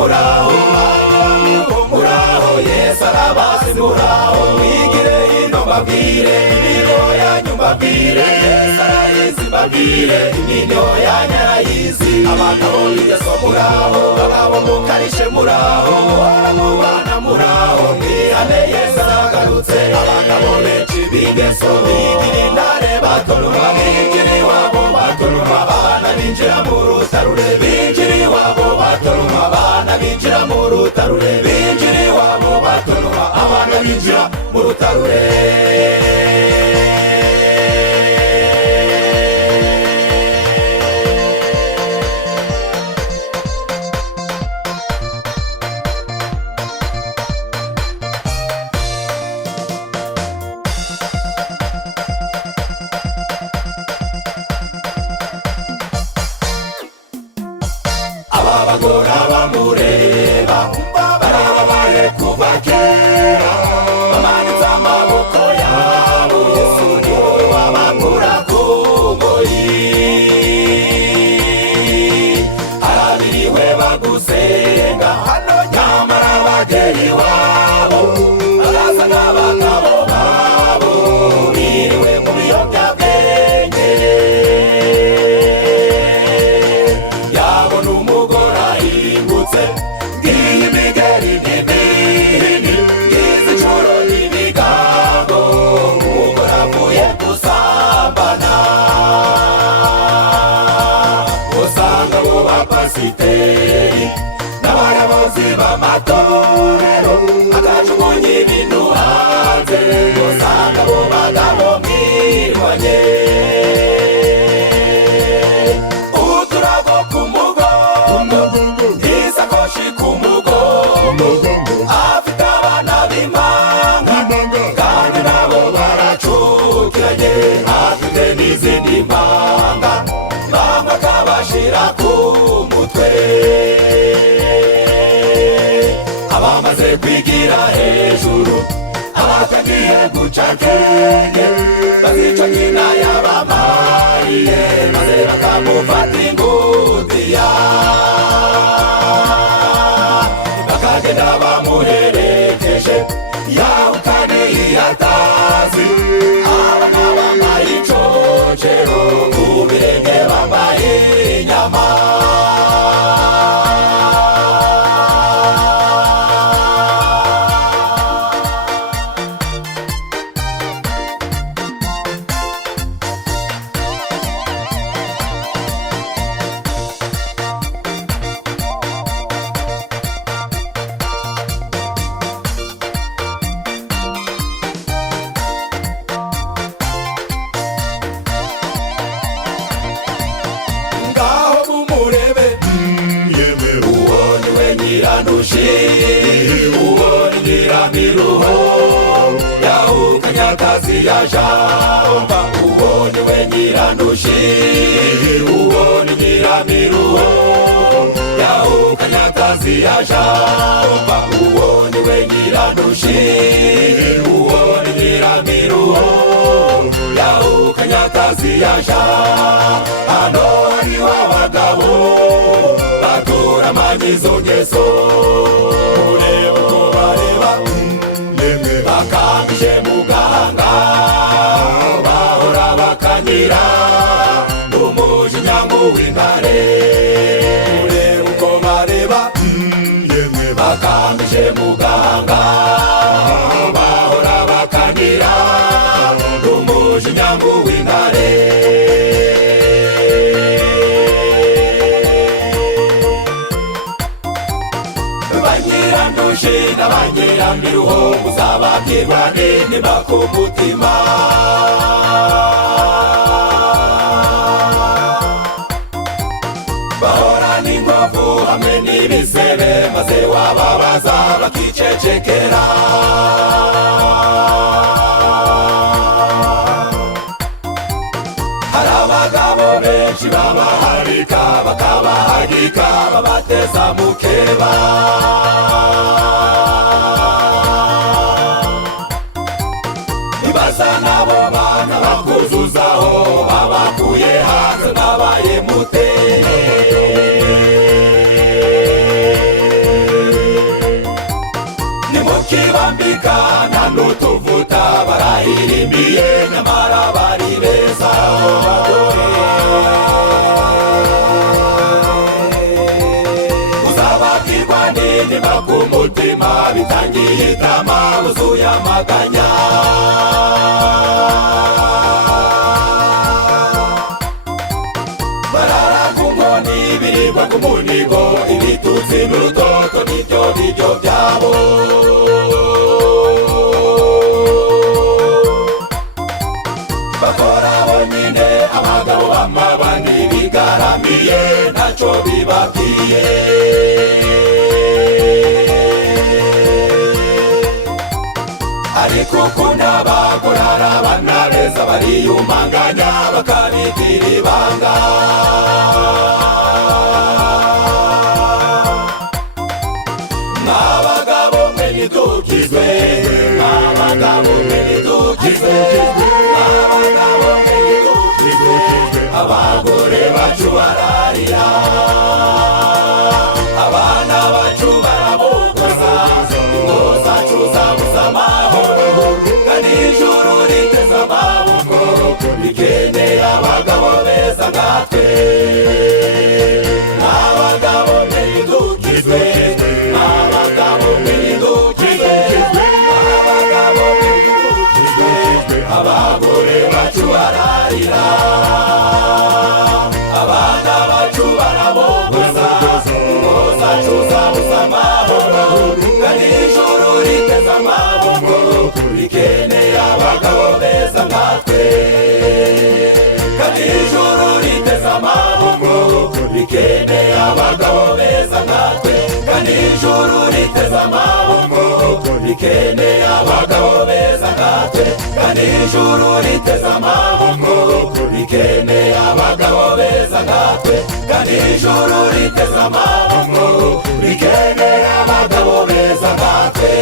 muraho muraho Yesu arabazi muraho mwigire hino mbabwire imirimo yanyu mbabwire Yesu arayizi mbabwire imirimo yanyu arayizi abagabo b'ingeso muraho ababo mukarishe muraho muhora mubana muraho mwihane Yesu aragarutse abagabo benshi b'ingeso bigira intare batonuma binjira iwabo batonuma abana binjira mu rutarure binjira iwabo batonuma abana binjira mu rutarure binjira iwabo batonuma abana binjira mu rutarure abagora bamureba barababaye kuva kera bamanitse amaboko yabo Yesu niwe wabakura ku ngoyi arabiriwe bagusenga nyamara bagera iwabo bagaza n'abagabo babo biriwe mu biyobyabwenge pasiteri n'abayobozi b'amatorero akajugunya ibintu hanze usanga bo bagabo mwirwanye uturago ku mugongo isakoshi ku mugongo afite abana b'impanga kandi nabo baracukiranye afite n'izindi mpanga bamwe akabashira ku mutwe abamaze kwigira hejuru abatagiye guca kenge bazica nyina yabamariye maze bakamufata ingutiya bakagenda bamuherekeje yahukane iyatazi abana bambaye icocero ku birenge bambaye inyama uwoni nyiramiruho yahukanyakazi yajamba uwoni we nyiranushi uwoni nyiramiruho yahukanyakazi yajamba uwoni we nyiranushi uwoni nyiramiruho yahukanyakazi yajamba hano hariho abagabo baturamanye izo ngeso ureba uko bareba bakambije mu gahanga bahora bakanyira umujinya w'intare ureba uko bareba bakambije mu gahanga bahora bakanyira umujinya w'intare n'abanyiramiruho muzababwirwa n'intimba ku mutima bahorana inkovu hamwe n'ibisebe maze wababaza bakicecekera hari abagabo benshi babaharika bakabahagika babateza mukeba ibasa nabo bana bakuzuzaho babakuye hanze babaye muteye ukibambika nta n'utuvuta barahirimbiye nyamara bari beza uzababwirwa n'intimba ku mutima bitangiye itama buzuye amaganya barara ku nkoni ibiribwa ku munigo ibitutsi n'urutoto nibyo biryo byabo bakora bonyine abagabo b'amabandi bigaramiye ntacyo bibabwiye ariko ukunda abagore ari abana beza bariyumanganya bakabibwira ibanga mw'abagabo mwe nidukizwe mw'abagabo mwe nidukizwe mw'abagabo mwe nidukizwe abagore bacu bararira abana bacu barabogoza ingo zacu zabuze amahoro kandi ijuru riteze amaboko rikeneye abagabo beza nkatwe n'abagabo mwe nidukizwe n'abagabo mwe nidukizwe n'abagabo mwe nidukizwe abagore bacu bararira abana bacu barabogoza ingo zacu zabuze amahoro kandi ijuru riteze amaboko rikeneye abagabo beza nkatwe kandi ijuru riteze amaboko rikeneye abagabo beza nkatwe kandi ijuru riteze amaboko rikeneye abagabo beza nkatwe kandi ijuru riteze amaboko rikeneye abagabo beza nkatwe kandi ijuru riteze amaboko rikeneye abagabo beza nkatwe